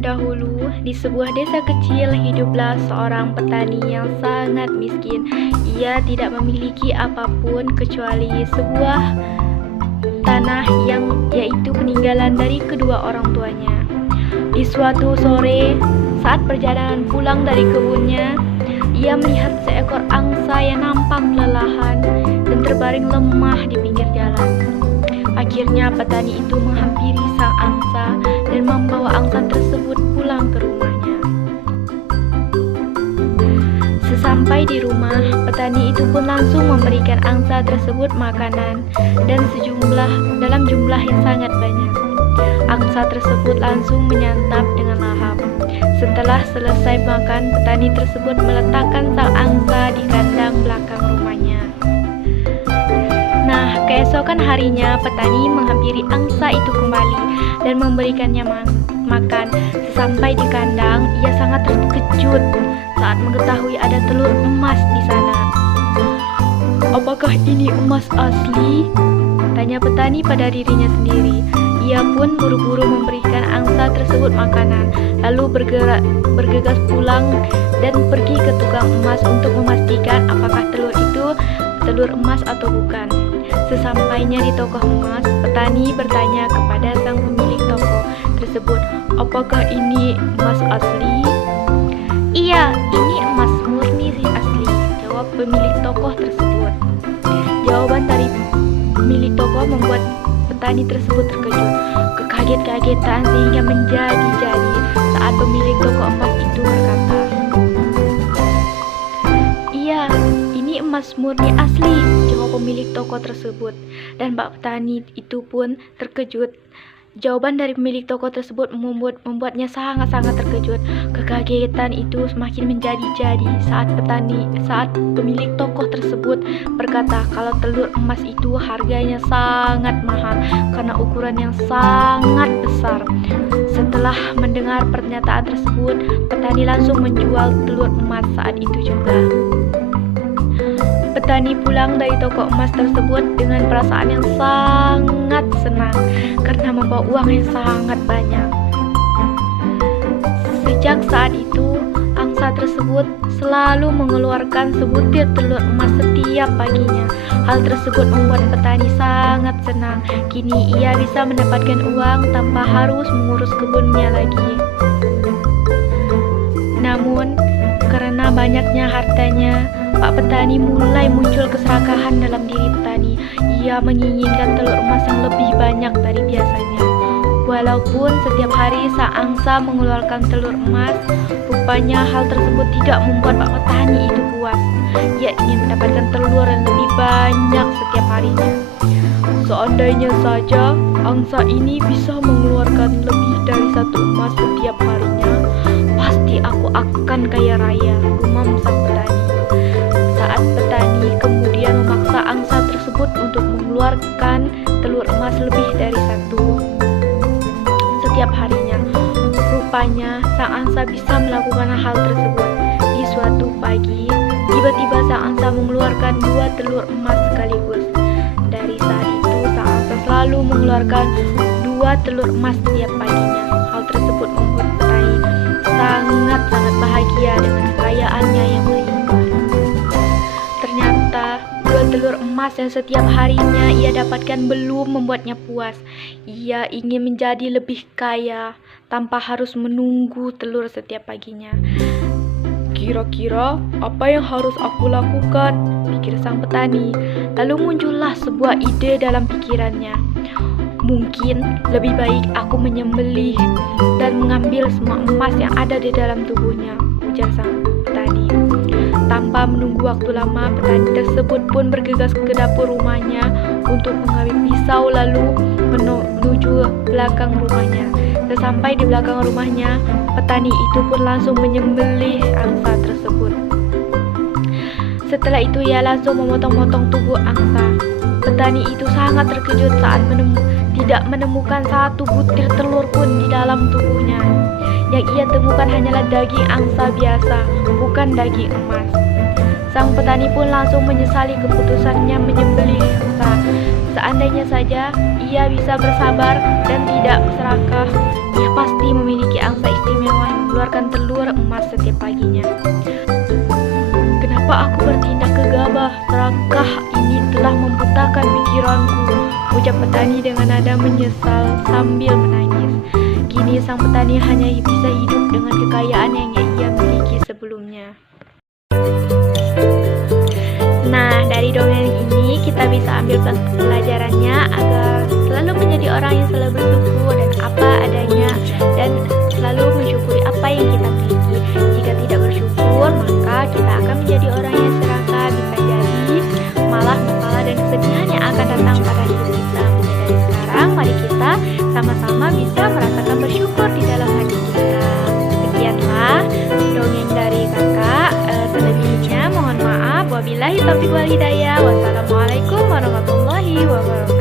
Zaman dahulu, di sebuah desa kecil hiduplah seorang petani yang sangat miskin. Ia tidak memiliki apapun kecuali sebuah tanah yang yaitu peninggalan dari kedua orang tuanya. Di suatu sore, saat perjalanan pulang dari kebunnya, ia melihat seekor angsa yang nampak kelelahan dan terbaring lemah di pinggir jalan. Akhirnya petani itu menghampiri sang angsa dan membawa angsa tersebut pulang ke rumahnya. Sesampai di rumah, petani itu pun langsung memberikan angsa tersebut makanan dan dalam jumlah yang sangat banyak. Angsa tersebut langsung menyantap dengan lahap. Setelah selesai makan, petani tersebut meletakkan sang angsa di kandang belakang rumahnya. Nah, keesokan harinya petani menghampiri angsa itu kembali dan memberikannya makan. Sesampai di kandang, ia sangat terkejut saat mengetahui ada telur emas di sana. "Apakah ini emas asli?" tanya petani pada dirinya sendiri. Ia pun buru-buru memberikan angsa tersebut makanan, lalu bergegas pulang dan pergi ke tukang emas untuk memastikan apakah telur itu telur emas atau bukan. Sesampainya di toko emas, petani bertanya kepada sang pemilik toko tersebut, "Apakah ini emas asli?" "Iya, ini emas murni asli," jawab pemilik toko tersebut. Jawaban dari pemilik toko membuat petani tersebut terkejut, kekaget-kagetan sehingga menjadi-jadi saat pemilik toko emas itu berkata, "Iya, ini emas murni asli," jawab pemilik toko tersebut. Dan Pak Petani itu pun terkejut. Jawaban dari pemilik toko tersebut membuatnya sangat-sangat terkejut. Kekagetan itu semakin menjadi-jadi saat pemilik toko tersebut berkata kalau telur emas itu harganya sangat mahal karena ukuran yang sangat besar. Setelah mendengar pernyataan tersebut, petani langsung menjual telur emas saat itu juga. Petani pulang dari toko emas tersebut dengan perasaan yang sangat senang karena membawa uang yang sangat banyak. Sejak saat itu, angsa tersebut selalu mengeluarkan sebutir telur emas setiap paginya. Hal tersebut membuat petani sangat senang. Kini ia bisa mendapatkan uang tanpa harus mengurus kebunnya lagi. Namun, karena banyaknya hartanya, Pak Petani mulai muncul keserakahan dalam diri petani. Ia menginginkan telur emas yang lebih banyak dari biasanya. Walaupun setiap hari sang angsa mengeluarkan telur emas, rupanya hal tersebut tidak membuat Pak Petani itu puas. Ia ingin mendapatkan telur yang lebih banyak setiap harinya. "Seandainya saja angsa ini bisa mengeluarkan lebih dari satu emas setiap harinya, pasti aku akan kaya raya," gumam sang petani. Saat petani kemudian memaksa angsa tersebut untuk mengeluarkan telur emas lebih dari satu setiap harinya. Rupanya sang angsa bisa melakukan hal tersebut. Di suatu pagi, tiba-tiba sang angsa mengeluarkan 2 telur emas sekaligus. Dari saat itu, sang angsa selalu mengeluarkan 2 telur emas setiap paginya. Hal tersebut membuat petani sangat-sangat bahagia dengan kekayaannya yang melimpah. Ternyata 2 telur emas yang setiap harinya ia dapatkan belum membuatnya puas. Ia ingin menjadi lebih kaya tanpa harus menunggu telur setiap paginya. "Kira-kira apa yang harus aku lakukan?" pikir sang petani. Lalu muncullah sebuah ide dalam pikirannya. "Mungkin lebih baik aku menyembelih dan mengambil semua emas yang ada di dalam tubuhnya," ujar sang petani. Tanpa menunggu waktu lama, petani tersebut pun bergegas ke dapur rumahnya untuk mengambil pisau lalu menuju belakang rumahnya. Sesampai di belakang rumahnya, petani itu pun langsung menyembelih angsa tersebut. Setelah itu ia langsung memotong-motong tubuh angsa. Petani itu sangat terkejut saat tidak menemukan satu butir telur pun di dalam tubuhnya. Yang ia temukan hanyalah daging angsa biasa, bukan daging emas. Sang petani pun langsung menyesali keputusannya menyembelih angsa. Seandainya saja ia bisa bersabar dan tidak serakah, ia pasti memiliki angsa istimewa yang mengeluarkan telur emas setiap paginya. Kenapa aku bertindak gegabah? Serakah ini telah membutakan pikiranku, ucap petani dengan nada menyesal sambil menangis. Kini sang petani hanya bisa hidup dengan kekayaan yang ia miliki sebelumnya. Nah, dari dongeng ini kita bisa ambil pelajarannya agar selalu menjadi orang yang selalu bersyukur dan apa adanya, dan selalu mensyukuri apa yang kita miliki. Jika tidak bersyukur, maka kita akan menjadi orang yang serakah, bisa jadi malah masalah dan kesedihan yang akan datang pada hidup kita. Dari sekarang, mari kita sama-sama bisa merasakan bersyukur di dalam hati kita. Sekianlah dongeng dari kakak. Selebihnya mohon maaf. Wabillahi taufiq wal hidayah. Wassalamualaikum warahmatullahi wabarakatuh.